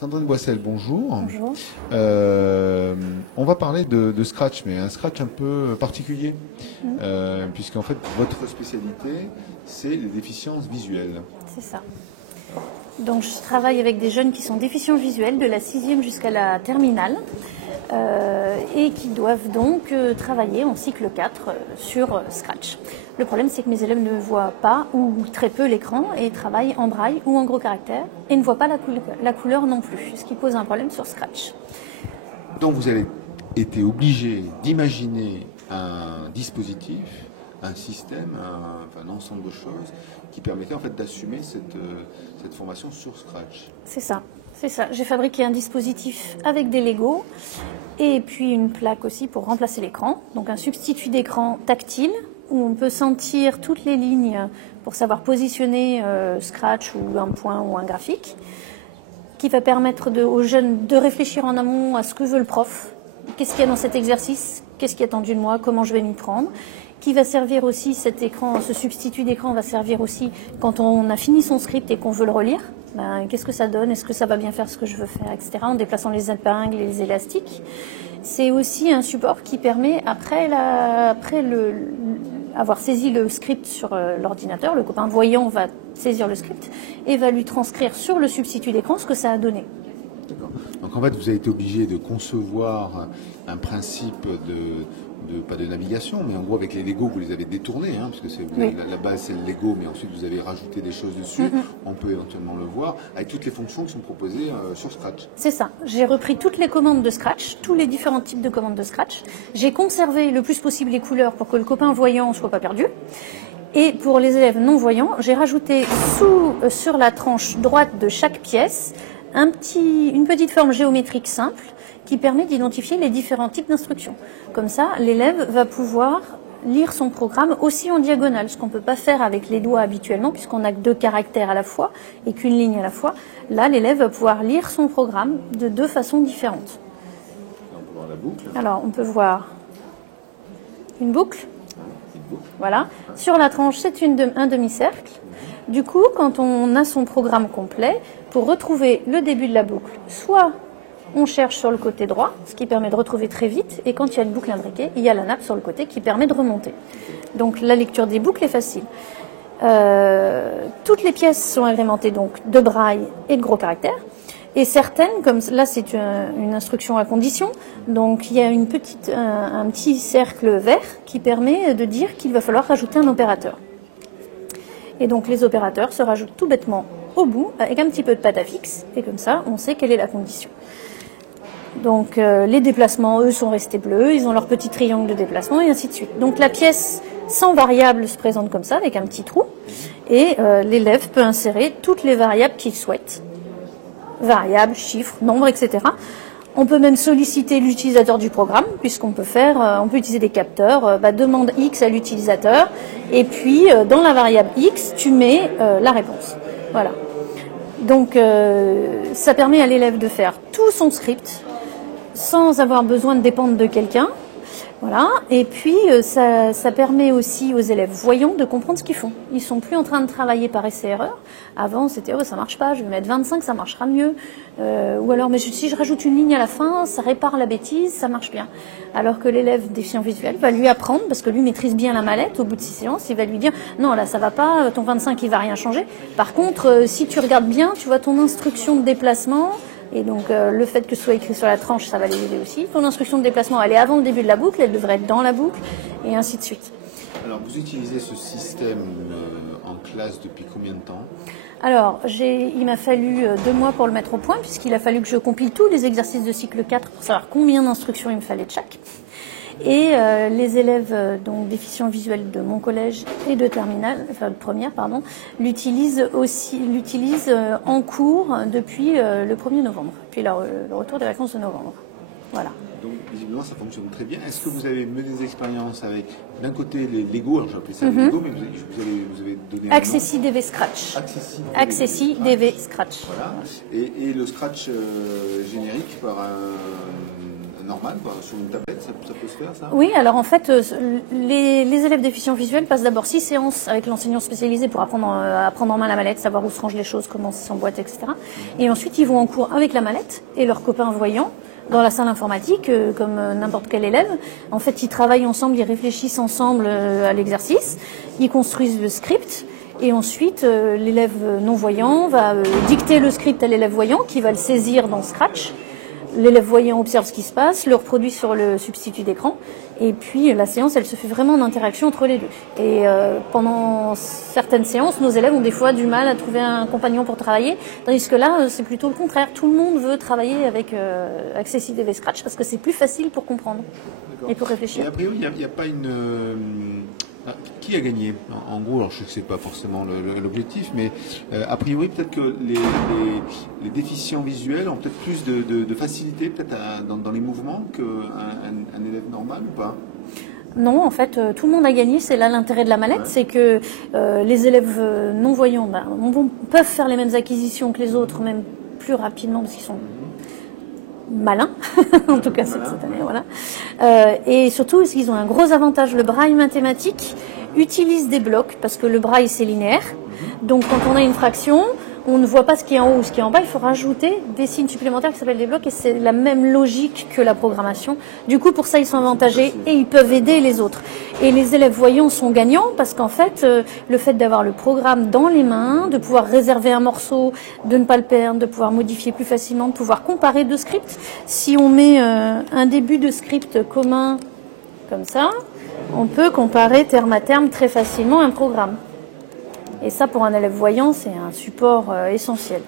Sandrine Boissel, bonjour. Bonjour. On va parler de Scratch, mais un Scratch un peu particulier, puisqu'en fait, votre spécialité, c'est les déficiences visuelles. C'est ça. Donc, je travaille avec des jeunes qui sont déficients visuels de la 6e jusqu'à la terminale et qui doivent donc travailler en cycle 4 sur Scratch. Le problème, c'est que mes élèves ne voient pas ou très peu l'écran et travaillent en braille ou en gros caractères et ne voient pas la couleur non plus, ce qui pose un problème sur Scratch. Donc, vous avez été obligé d'imaginer un dispositif, un système, un ensemble de choses qui permettait en fait d'assumer cette formation sur Scratch. C'est ça. C'est ça. J'ai fabriqué un dispositif avec des Lego et puis une plaque aussi pour remplacer l'écran. Donc un substitut d'écran tactile où on peut sentir toutes les lignes pour savoir positionner Scratch ou un point ou un graphique, qui va permettre aux jeunes de réfléchir en amont à ce que veut le prof, qu'est-ce qu'il y a dans cet exercice, qu'est-ce qui est attendu de moi, comment je vais m'y prendre, qui va servir aussi cet écran, ce substitut d'écran va servir aussi quand on a fini son script et qu'on veut le relire. Qu'est-ce que ça donne? Est-ce que ça va bien faire ce que je veux faire, etc. En déplaçant les épingles et les élastiques. C'est aussi un support qui permet, après avoir saisi le script sur l'ordinateur, le copain voyant va saisir le script et va lui transcrire sur le substitut d'écran ce que ça a donné. D'accord. Donc en fait, vous avez été obligé de concevoir un principe pas de navigation, mais en gros avec les Lego, vous les avez détournés, parce que Oui. la base c'est le Lego, mais ensuite vous avez rajouté des choses dessus. On peut éventuellement le voir avec toutes les fonctions qui sont proposées sur Scratch. C'est ça. J'ai repris toutes les commandes de Scratch, tous les différents types de commandes de Scratch. J'ai conservé le plus possible les couleurs pour que le copain voyant ne soit pas perdu. Et pour les élèves non-voyants, j'ai rajouté sur la tranche droite de chaque pièce une petite forme géométrique simple qui permet d'identifier les différents types d'instructions. Comme ça, l'élève va pouvoir lire son programme aussi en diagonale, ce qu'on ne peut pas faire avec les doigts habituellement, puisqu'on n'a que 2 caractères à la fois et qu'une ligne à la fois. Là, l'élève va pouvoir lire son programme de 2 façons différentes. On peut voir la boucle. Alors, on peut voir une boucle. Voilà. Sur la tranche, c'est un demi-cercle. Du coup, quand on a son programme complet, pour retrouver le début de la boucle, soit on cherche sur le côté droit, ce qui permet de retrouver très vite, et quand il y a une boucle imbriquée, il y a la nappe sur le côté qui permet de remonter. Donc la lecture des boucles est facile. Toutes les pièces sont agrémentées donc de braille et de gros caractères, et certaines, comme là c'est une instruction à condition, donc il y a un petit cercle vert qui permet de dire qu'il va falloir rajouter un opérateur. Et donc les opérateurs se rajoutent tout bêtement au bout avec un petit peu de pâte à fixe, et comme ça on sait quelle est la condition. Donc les déplacements, eux, sont restés bleus, ils ont leur petit triangle de déplacement et ainsi de suite. Donc la pièce sans variable se présente comme ça, avec un petit trou, et l'élève peut insérer toutes les variables qu'il souhaite. Variables, chiffres, nombres, etc. On peut même solliciter l'utilisateur du programme, puisqu'on peut on peut utiliser des capteurs, demande X à l'utilisateur, et puis dans la variable X, tu mets la réponse. Voilà. Donc ça permet à l'élève de faire tout son script sans avoir besoin de dépendre de quelqu'un. Voilà. Et puis ça permet aussi aux élèves voyants de comprendre ce qu'ils font. Ils sont plus en train de travailler par essai-erreur. Avant, c'était ça marche pas, je vais mettre 25, ça marchera mieux. Ou alors, mais si je rajoute une ligne à la fin, ça répare la bêtise, ça marche bien. Alors que l'élève déficient visuel va lui apprendre, parce que lui maîtrise bien la mallette, au bout de 6 séances, il va lui dire non, là ça va pas, ton 25 il va rien changer. Par contre, si tu regardes bien, tu vois ton instruction de déplacement. Et donc le fait que ce soit écrit sur la tranche, ça va les aider aussi. Ton instruction de déplacement, elle est avant le début de la boucle, elle devrait être dans la boucle, et ainsi de suite. Alors vous utilisez ce système en classe depuis combien de temps? Alors, il m'a fallu 2 mois pour le mettre au point, puisqu'il a fallu que je compile tous les exercices de cycle 4 pour savoir combien d'instructions il me fallait de chaque. Et les élèves donc déficients visuels de mon collège et de terminale, enfin de première, pardon, l'utilisent en cours depuis le 1er novembre, puis le retour des vacances de novembre. Voilà. Donc visiblement ça fonctionne très bien. Est-ce que vous avez mené des expériences avec d'un côté les Lego, alors j'appelais ça les Lego, mais vous avez donné Accessi DV Scratch. Accessi DV Scratch. Voilà. Et le Scratch générique par normal, sur une tablette, ça peut se faire, ça? Oui, alors en fait, les élèves déficients visuels passent d'abord 6 séances avec l'enseignant spécialisé pour apprendre à prendre en main la mallette, savoir où se rangent les choses, comment s'emboîtent, etc. Et ensuite, ils vont en cours avec la mallette et leurs copains voyants dans la salle informatique, comme n'importe quel élève. En fait, ils travaillent ensemble, ils réfléchissent ensemble à l'exercice, ils construisent le script. Et ensuite, l'élève non-voyant va dicter le script à l'élève voyant qui va le saisir dans Scratch. L'élève voyant observe ce qui se passe, le reproduit sur le substitut d'écran. Et puis, la séance, elle se fait vraiment en interaction entre les deux. Et pendant certaines séances, nos élèves ont des fois du mal à trouver un compagnon pour travailler. Tandis que là, c'est plutôt le contraire. Tout le monde veut travailler avec CCDV Scratch parce que c'est plus facile pour comprendre et pour réfléchir. Et a priori, il n'y a pas une... Qui a gagné? En gros, alors je sais que c'est pas forcément l'objectif, mais a priori peut-être que les déficients visuels ont peut-être plus de facilité peut-être dans les mouvements qu'un élève normal ou pas? Non, en fait, tout le monde a gagné. C'est là l'intérêt de la mallette, c'est que les élèves non-voyants peuvent faire les mêmes acquisitions que les autres, même plus rapidement parce qu'ils sont malins, en tout cas cette année, voilà. Et surtout, ils ont un gros avantage. Le braille mathématique utilise des blocs, parce que le braille, c'est linéaire. Donc, quand on a une fraction, on ne voit pas ce qui est en haut ou ce qui est en bas. Il faut rajouter des signes supplémentaires qui s'appellent des blocs, et c'est la même logique que la programmation. Du coup, pour ça, ils sont avantagés et ils peuvent aider les autres. Et les élèves voyants sont gagnants, parce qu'en fait, le fait d'avoir le programme dans les mains, de pouvoir réserver un morceau, de ne pas le perdre, de pouvoir modifier plus facilement, de pouvoir comparer deux scripts. Si on met un début de script commun comme ça, on peut comparer terme à terme très facilement un programme. Et ça, pour un élève voyant, c'est un support essentiel.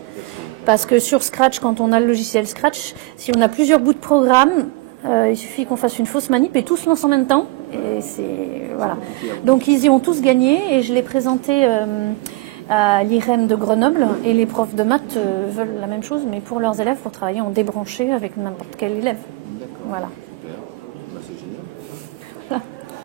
Parce que sur Scratch, quand on a le logiciel Scratch, si on a plusieurs bouts de programme, il suffit qu'on fasse une fausse manip et tout se lance en même temps. Et voilà. Donc ils y ont tous gagné, et je l'ai présenté à l'IREM de Grenoble, et les profs de maths veulent la même chose, mais pour leurs élèves, pour travailler en débranché avec n'importe quel élève. Voilà. Super. C'est génial. Voilà.